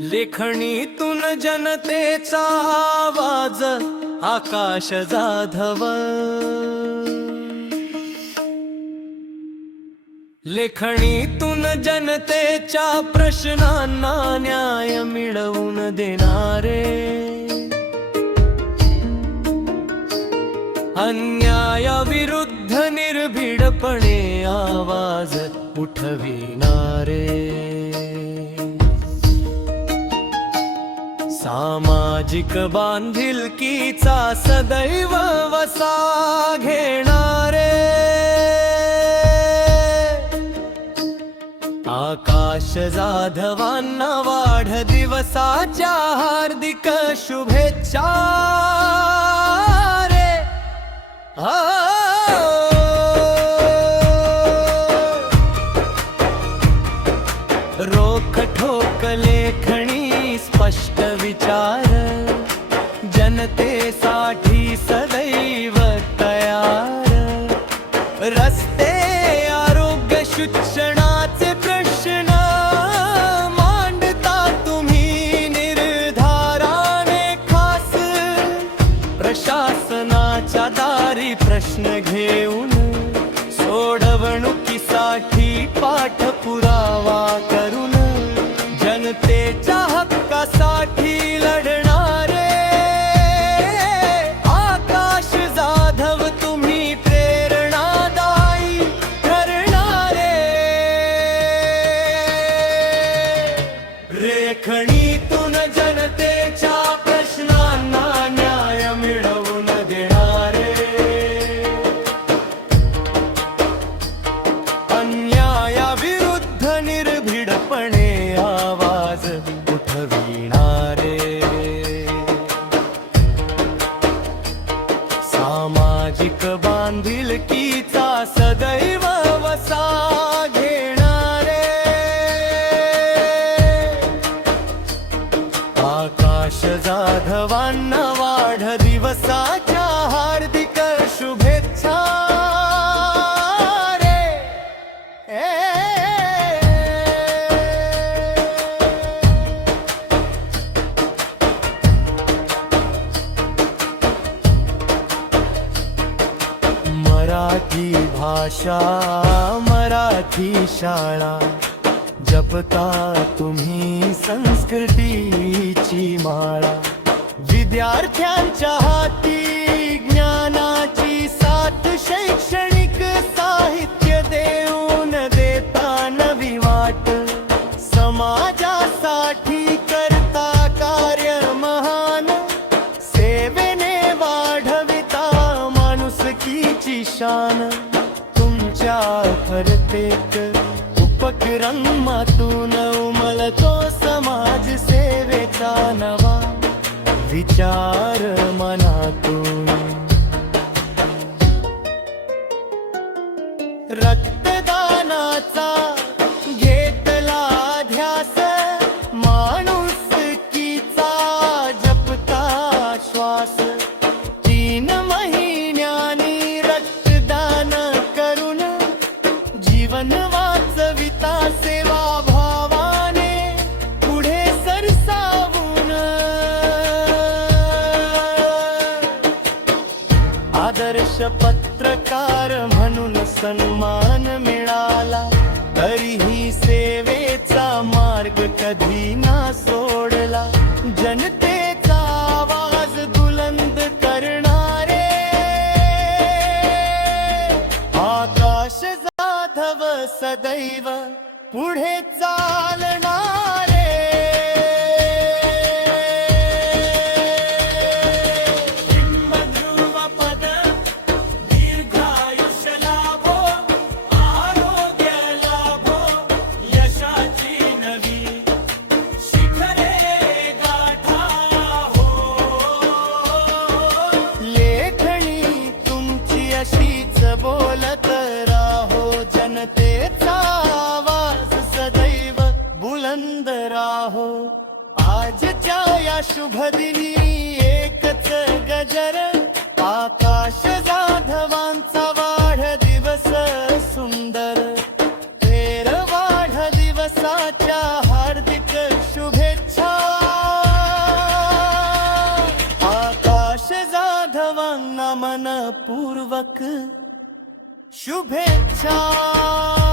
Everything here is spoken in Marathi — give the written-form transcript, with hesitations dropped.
लेखणीतून जनतेचा आवाज आकाश जाधव, लेखणीतून जनतेच्या प्रश्नांना न्याय मिळवून देणारे, अन्यायाविरुद्ध निर्भीडपणे आवाज उठविणारे, सामाजिक बांधिलकीचा सदैव वसा घेणारे, आकाश जाधवांना वाढदिवसाच्या हार्दिक शुभेच्छा रे. रोखठोक लेखणी स्पष्ट विचार, जनतेसाठी सदैव तयार, रस्ते आरोग्य शिक्षणाचे प्रश्न मांडता तुम्ही निर्धाराने खास, प्रशासनाच्या दारी प्रश्न घेऊन सोडवणुकीसाठी पाठपुरावा करून जनतेच्या हक्कासाठी लढणारे, आकाश जाधव तुम्ही प्रेरणादायी ठरणारे. लेखणीतून जनतेच्या प्रश्नांना न्याय मिळवून देणारे, अन्यायाविरुद्ध निर्भीडपणे आवाज उठविणारे, सामाजिक बांधिलकीचा सदैव वसा घेणारे, आकाश जाधवांना वाढदिवसाच्या हार्दिक शुभेच्छा रे. मराठी भाषा मराठी शाळा, जपता तुम्ही संस्कृतीची माळा, विद्यार्थ्यांच्या हाती ज्ञानाची साथ, शैक्षणिक साहित्य देऊन देता नवी वाट, समाजासाठी करता कार्य महान, सेवेने वाढविता माणुसकीची शान, तुमच्या प्रत्येक उपक्रमातून उमलतो समाज सेवेचा नवा विचार मनातून, रक्तदानाचा घेतला ध्यास, माणुसकीचा जपता श्वास, 3 महिन्यांनी रक्तदान करून जीवन वाचविता सेवा भावाने पुढे सरसावून, आदर्श पत्रकार म्हणून सन्मान मिळाला, तरीही सेवेचा मार्ग कधी ना सोडला, जनतेचा आवाज बुलंद करणारे, आकाश जाधव सदैव पुढे चालणारे. ध्रुवपद दीर्घायुष्य लाभो, आरोग्य लाभो, यशाची नवी शिखरे गाठा हो. लेखणी तुमची अशीच बोलत राहो, जनतेचा आवाज सदैव बुलंद राहो. आजच्या या शुभ दिनी एकच गजर, आकाश जाधवांचा वाढदिवस सुंदर, वाढदिवसाच्या हार्दिक शुभेच्छा. मनपूर्वक शुभेच्छा.